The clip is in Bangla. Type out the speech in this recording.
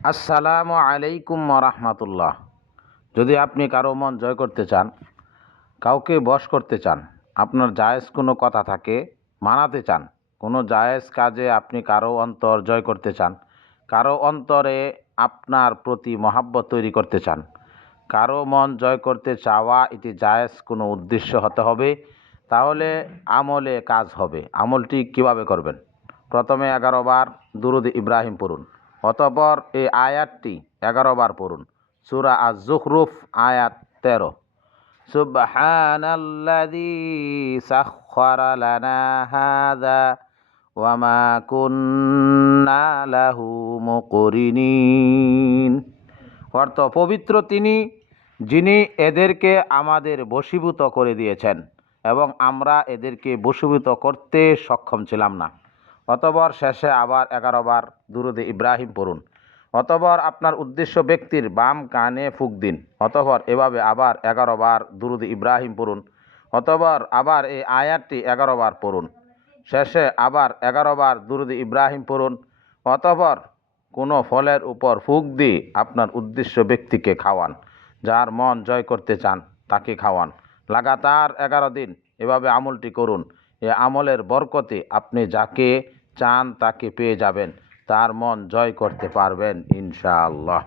আসসালামু আলাইকুম রহমতুল্লাহ। যদি আপনি কারও মন জয় করতে চান, কাউকে বশ করতে চান, আপনার জায়েজ কোনো কথা থাকে, মানাতে চান, কোনো জায়েজ কাজে আপনি কারও অন্তর জয় করতে চান, কারও অন্তরে আপনার প্রতি মহাব্বত তৈরি করতে চান, কারও মন জয় করতে চাওয়া এটি জায়েজ কোনো উদ্দেশ্য হতে হবে, তাহলে আমলে কাজ হবে। আমলটি কীভাবে করবেন? প্রথমে এগারো বার দুরুদ ইব্রাহিম পড়ুন। অতপর এই আয়াতটি এগারো বার পড়ুন। সুরা আজ জুখরুফ আয়াত তেরো। ওয়া মা কুন্না লাহু মুকরিনিন। অর্থ, পবিত্র তিনি, যিনি এদেরকে আমাদের বশীভূত করে দিয়েছেন এবং আমরা এদেরকে বশীভূত করতে সক্ষম ছিলাম না। অতবর শেষে আবার এগারো বার দুরুদে ইব্রাহিম পড়ুন। অতবর আপনার উদ্দেশ্য ব্যক্তির বাম কানে ফুক দিন। অতবর এভাবে আবার এগারো বার দুরুদ ইব্রাহিম পড়ুন। অতপর আবার এই আয়াতটি এগারো বার পড়ুন। শেষে আবার এগারো বার দুরুদ ইব্রাহিম পড়ুন। অতপর কোনো ফলের উপর ফুক দিয়ে আপনার উদ্দেশ্য ব্যক্তিকে খাওয়ান। যার মন জয় করতে চান, তাকে খাওয়ান। লাগাতার এগারো দিন এভাবে আমলটি করুন। এ আমলের বরকতে আপনি যাকে চান তাকে পেয়ে যাবেন। তার মন জয় করতে পারবেন ইনশাআল্লাহ।